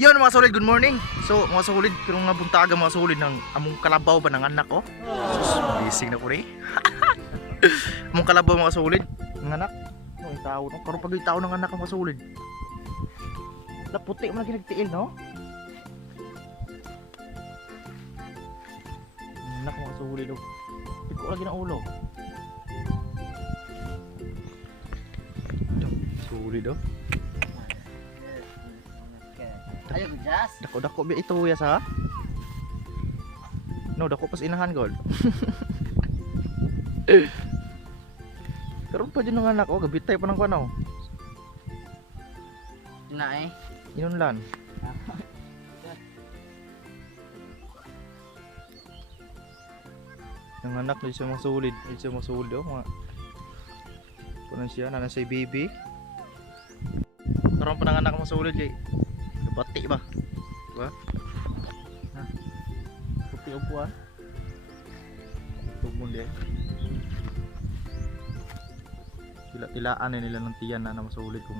Yun mga solid, good morning. So mga solid, kung nga buntaga mga solid ng among kalabaw ba ng anak ko. Sus, gising na ko rin. Among kalabaw mga solid, ng anak. No, tao no, karon pag tao ng anak mga solid. Laputi man lagi nagtiil no. Anak mga solid oh. Piko lagi ng ulo. Solid oh. Ayo jas. Dako-dako bi ito ya sa. No, dako pas inahan god. Karon pa din ng anak ko, gabitay pa ng kuno. Na eh. Inon lan. Yung anak ni siya masulid, di siya masulid oh mga. Kuno siya na sa baby. Karon pa ng anak masulid kay bati ba? Diba? Ha? Puti upo ah. Tugmon din. Tila-tilaan na nila ng tiyan na masulit kung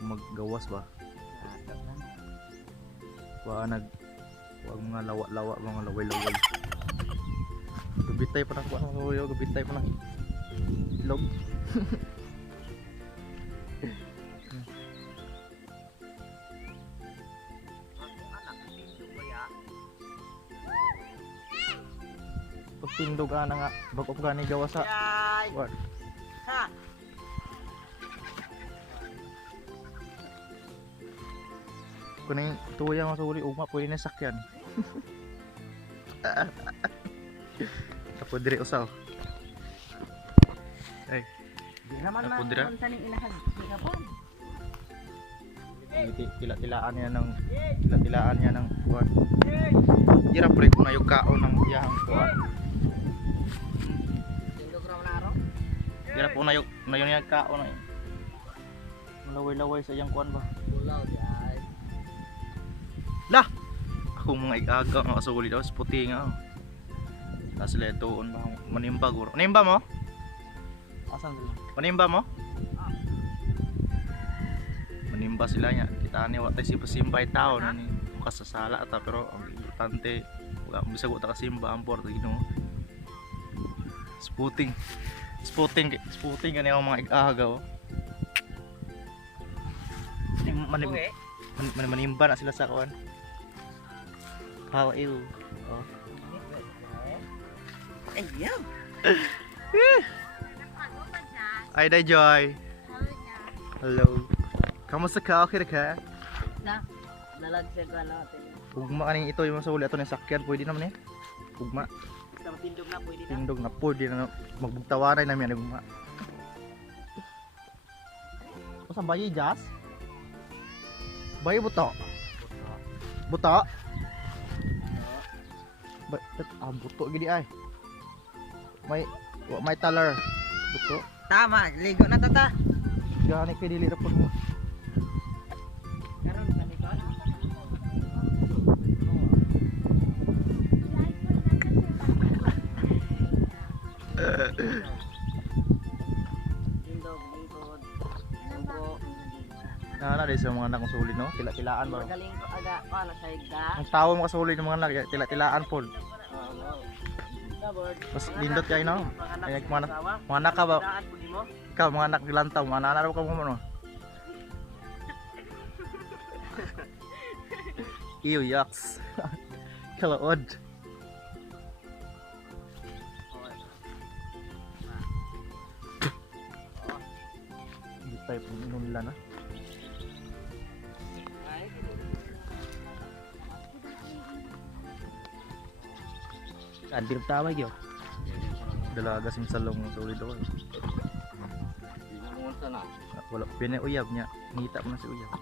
maggawas ba. Wag mga lawa-lawa, mga laway-laway. Gabitay pa ng kuwan mga kuyo, gabitay pa ng ilog. Pagtindog na nga, bagok gani gawa sa what? Ha. Kung yung tuya nga sa uli, uma, pwede na sakyan. Tapos dire usaw. Ay, Di naman Ako man dira. taning ilahag. Di ka pa. tila-tilaan niya ng kuwan. Dira pre kung ayog kaon ng iyang kuwan. Tindog ra na aro. Dira po na yung kaon na. Malaway-laway sa iyang kuwan ba. Bulaw di ay. Lah! Ako mga igaga mga kasuli daw, puti nga oh. Tapos sila itoon ba, manimba guro. Manimba mo? Asan sila? Manimba mo? Manimba sila niya. Kita ni watay si pasimbay tao na ni kasasala ata pero ang importante wala bisa ko ta kasimba ang porto Ginoo. Sputing kani ang mga igaga oh. Manimba na sila sa kawan. How ill. Oh. Ayaw. Ay, day Joy. Hello. Kamusta ka? Okay ka? Na. Nalagsig ka natin. Ugma kaning ito yung sa uli ato ng sakyan, pwede naman eh. Ugma, Sa tindog na pwede na. tindog na pwede na magbugtawaray namin ugma. O sa bayi jas? Bayi buto. Buto? Buto gini ay. May taler. Buto. Tama, ligo na tata. Gani kay dili ra pud mo. Karon sa likod. Tindog, lingkod. Ubo. Na dai sa mga anak kong sulit no, tila-tilaan ba. Magaling ko aga paano sa igda. Ang tawo mo kasulit ng mga anak, tila-tilaan pod. Dabord. Mas lindot kay no. Ay mga anak ka ba? Daan pud mo. Ikaw mga anak gilantaw, mga anak ka mo no. Ew, yucks. Kalaod. Hindi tayo puminom nila na. Andir tama gyo. Dalaga sing salong sa ulit ako. Wala, pinauyab niya. Ngita mo na si uyab.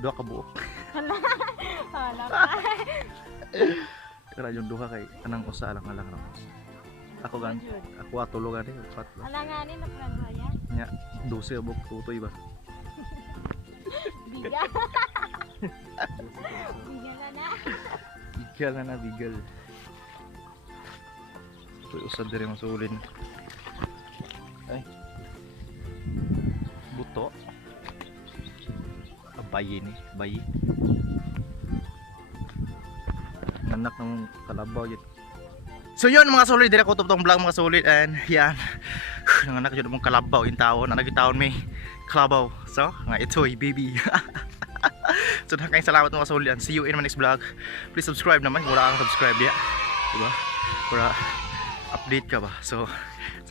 Dua ka buok. Hala pa. Kaya yung duha kay kanang usa lang lang. Ako gan, ako atulugan din. Upat lang. Alanganin na plan haya. Nya, 12 abok tutoy ba? Biga. Biga na. Bigal na bigal. Ito usad din masulin. Ay. Buto. bayi ni, bayi. Anak ng kalabaw yun. So yun mga solid, dire ko tong vlog mga solid, and yan. Nanganak jud mong kalabaw in taon, nanagi taon may kalabaw. So, nga itoy baby. So kayong salamat mga solid, and see you in my next vlog. Please subscribe naman kung wala kang subscribe ya. Diba? Para update ka ba. So,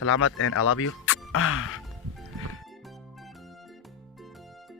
salamat and I love you.